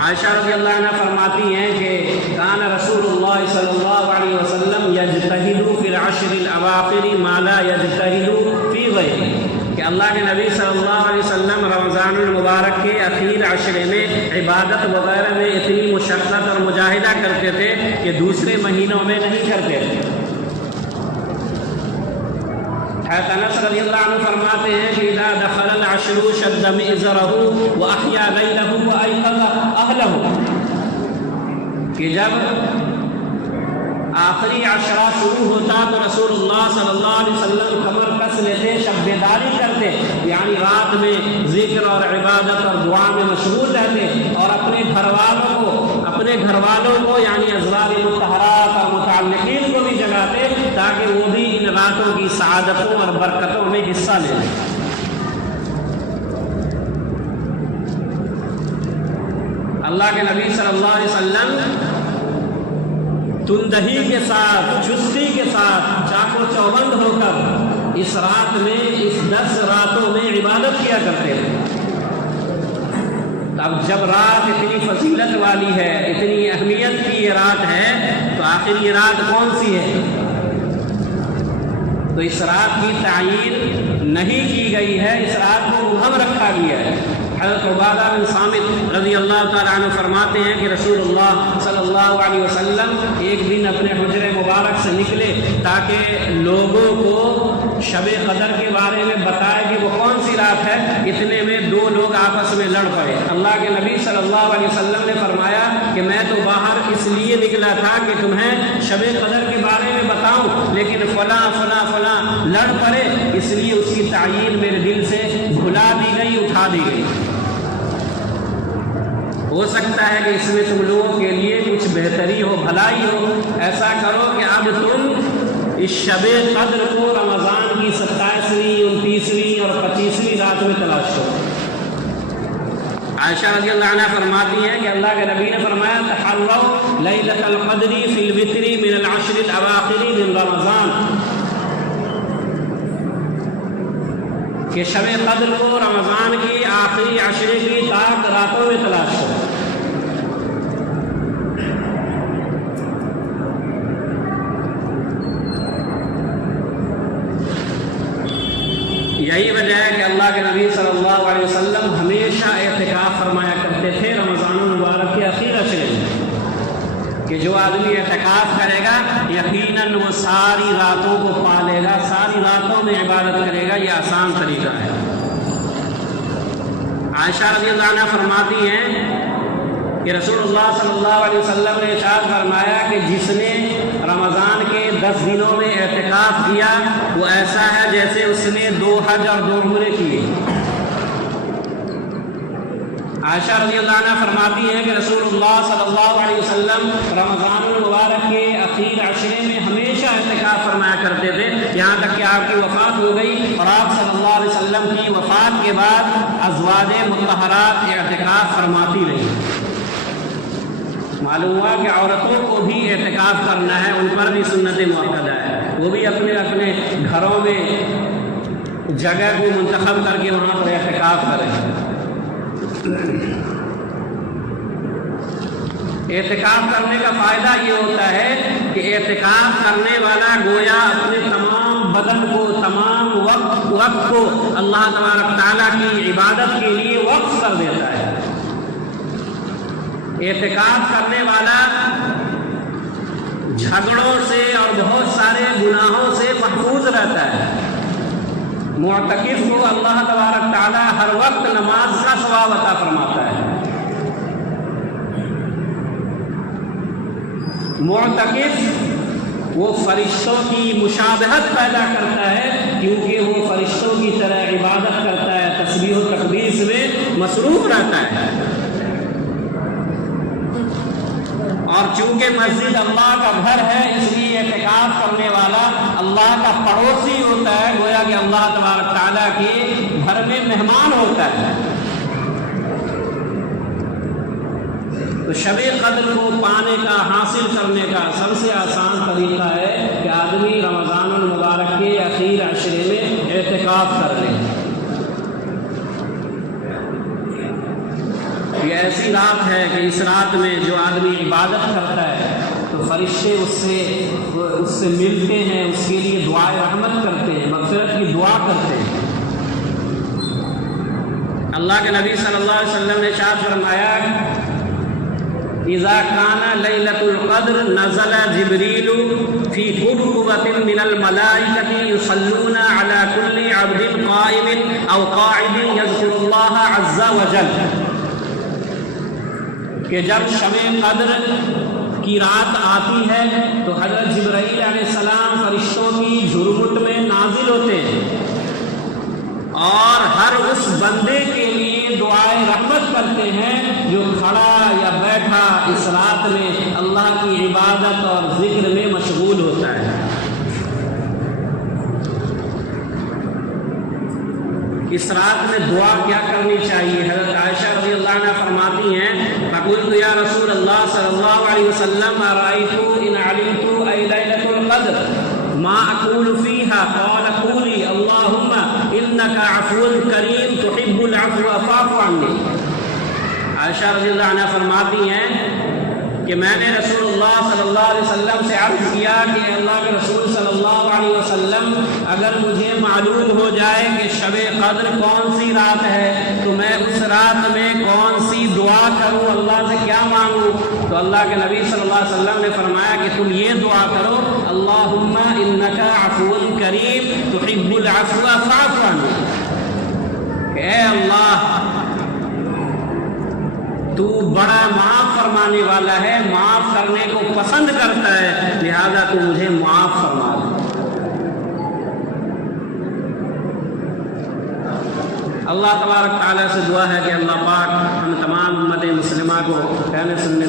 عائشہ رضی اللہ عنہ فرماتی ہیں کہ کان رسول اللہ صلی اللہ علیہ وسلم یجتہد فی العشر الاواخر ما لا یجتہد فی غیرہ، کہ اللہ کے نبی صلی اللہ علیہ وسلم رمضان المبارک کے اخیر عشرے میں عبادت وغیرہ میں اتنی مشقت اور مجاہدہ کرتے تھے کہ دوسرے مہینوں میں نہیں کرتے تھے۔ حضرت انس رضی اللہ عنہ فرماتے ہیں کہ اذا دخل العشر شد مئزرہ واحیا لیلہ وایقظ اہلہ، کہ جب آخری عشرہ شروع ہوتا تو رسول اللہ صلی اللہ علیہ وسلم کمر کس لیتے، شب بیداری کرتے، یعنی رات میں ذکر اور عبادت اور دعا میں مشغول رہتے، اور اپنے گھر والوں کو یعنی ازواج مطہرات اور متعلقین کو بھی جگاتے تاکہ وہ بھی ان راتوں کی سعادتوں اور برکتوں میں حصہ لیں۔ اللہ کے نبی صلی اللہ علیہ وسلم تندہی کے ساتھ، چستی کے ساتھ، چاق و چوبند ہو کر اس رات میں، اس 10 راتوں میں عبادت کیا کرتے ہیں۔ اب جب رات اتنی فضیلت والی ہے، اتنی اہمیت کی یہ رات ہے، تو آخر یہ رات کون سی ہے؟ تو اس رات کی تعین نہیں کی گئی ہے، اس رات کو مبہم رکھا گیا ہے۔ حضرت عبادہ بن صامت رضی اللہ تعالیٰ عنہ فرماتے ہیں کہ رسول اللہ صلی اللہ علیہ وسلم ایک دن اپنے حجرے مبارک سے نکلے تاکہ لوگوں کو شب قدر کے بارے میں بتائے کہ وہ کون سی رات ہے۔ اتنے میں 2 لوگ آپس میں لڑ پڑے۔ اللہ کے نبی صلی اللہ علیہ وسلم نے فرمایا کہ میں تو باہر اس لیے نکلا تھا کہ تمہیں شب قدر کے بارے میں بتاؤں، لیکن فلاں فلاں فلاں لڑ پڑے، اس لیے اس کی تعین میرے دل سے بھلا دی گئی، اٹھا دی گئی۔ ہو سکتا ہے کہ اس میں تم لوگوں کے لیے کچھ بہتری ہو، بھلائی ہو۔ ایسا کرو کہ اب تم اس شب قدر کو رمضان کی 27ویں، 29ویں اور 25ویں رات میں تلاش کرو۔ عائشہ رضی اللہ عنہ فرماتی ہیں کہ اللہ کے نبی نے فرمایا تحروا لیلۃ القدر فی الوتر من العشر الاواخر من رمضان، کہ شب قدر کو رمضان کی آخری عشرے کی تاک راتوں میں تلاش کرو۔ یہی وجہ ہے کہ اللہ کے نبی صلی اللہ علیہ وسلم ہمیشہ اعتکاف فرمایا کرتے تھے رمضان المبارک کے اخیر عشرے میں، کہ جو آدمی اعتکاف کرے گا یقیناً وہ ساری راتوں کو پالے گا، ساری راتوں میں عبادت کرے گا۔ یہ آسان طریقہ ہے۔ عائشہ رضی اللہ عنہ فرماتی ہیں کہ رسول اللہ صلی اللہ علیہ وسلم نے ارشاد فرمایا کہ جس نے رمضان کے 10 دنوں میں اعتکاف کیا وہ ایسا ہے جیسے اس نے 2 حج اور 2 عمرے کیے۔ عائشہ رضی اللہ عنہ فرماتی ہیں کہ رسول اللہ صلی اللہ علیہ وسلم رمضان المبارک کے اخیر عشرے میں ہمیشہ اعتکاف فرمایا کرتے تھے، یہاں تک کہ آپ کی وفات ہو گئی، اور آپ صلی اللہ علیہ وسلم کی وفات کے بعد ازواج مطہرات اعتکاف فرماتی رہی۔ معلوم ہوا کہ عورتوں کو بھی اعتکاف کرنا ہے، ان پر بھی سنت مؤکدہ ہے، وہ بھی اپنے اپنے گھروں میں جگہ کو منتخب کر کے وہاں پر اعتکاف کریں۔ اعتکاف کرنے کا فائدہ یہ ہوتا ہے کہ اعتکاف کرنے والا گویا اپنے تمام بدن کو، تمام وقت کو اللہ تبارک تعالیٰ کی عبادت کے لیے وقف کر دیتا ہے۔ اعتکاف کرنے والا جھگڑوں سے اور بہت سارے گناہوں سے محفوظ رہتا ہے۔ معتکف کو اللہ تبارک تعالیٰ ہر وقت نماز کا ثواب عطا فرماتا ہے۔ معتکف وہ فرشتوں کی مشابہت پیدا کرتا ہے، کیونکہ وہ فرشتوں کی طرح عبادت کرتا ہے، تسبیح و تقدیس میں مصروف رہتا ہے۔ اور چونکہ مسجد اللہ کا گھر ہے، اس لیے اعتکاف کرنے والا اللہ کا پڑوسی ہوتا ہے، گویا کہ اللہ تبارک تعالیٰ کے گھر میں مہمان ہوتا ہے۔ تو شب قدر کو پانے کا، حاصل کرنے کا سب سے آسان طریقہ ہے کہ آدمی رمضان المبارک کے اخیر عشرے میں اعتکاف کر لے۔ یہ ایسی رات ہے کہ اس رات میں جو آدمی عبادت کرتا ہے تو فرشتے اس سے ملتے ہیں، اس کے لیے دعائے رحمت کرتے ہیں، مغفرت کی دعا کرتے ہیں۔ اللہ کے نبی صلی اللہ علیہ وسلم نے ارشاد فرمایا اذا کان لیلۃ القدر نزل جبریل فی قبقبۃ من الملائکۃ یصلون علی کل عبد قائم او قاعد یذکر اللہ عز وجل، کہ جب شب قدر کی رات آتی ہے تو حضرت جبرائیل علیہ السلام فرشتوں کی جھرمٹ میں نازل ہوتے ہیں اور ہر اس بندے کے لیے دعائے رحمت کرتے ہیں جو کھڑا یا بیٹھا اس رات میں اللہ کی عبادت اور ذکر میں مشغول ہوتا ہے۔ اس رات میں دعا کیا کرنی چاہیے؟ حضرت عائشہ رضی اللہ عنہ فرماتی ہیں فقلت یا رسول اللہ صلی اللہ علیہ وسلم ارأیت ان علمت ای لیلۃ القدر ما اقول فیها قال قولی اللہم انک عفو کریم تحب العفو فاعف عنی۔ عائشہ رضی اللہ عنہ فرماتی ہیں کہ میں نے رسول اللہ صلی اللہ علیہ وسلم سے عرض کیا کہ اللہ کے رسول صلی اللہ علیہ وسلم اگر مجھے معلوم ہو جائے کہ شب قدر کون سی رات ہے تو میں اس رات میں کون سی دعا کروں، اللہ سے کیا مانگوں؟ تو اللہ کے نبی صلی اللہ علیہ وسلم نے فرمایا کہ تم یہ دعا کرو اللہم انک عفو کریم تحب العفو فاعف عنی، اے اللہ تو بڑا معاف فرمانے والا ہے، معاف کرنے کو پسند کرتا ہے، لہذا تو مجھے معاف فرما دے۔ اللہ تبارک تعالیٰ سے دعا ہے کہ اللہ پاک ہم تمام امت مسلمہ کو کہنے سننے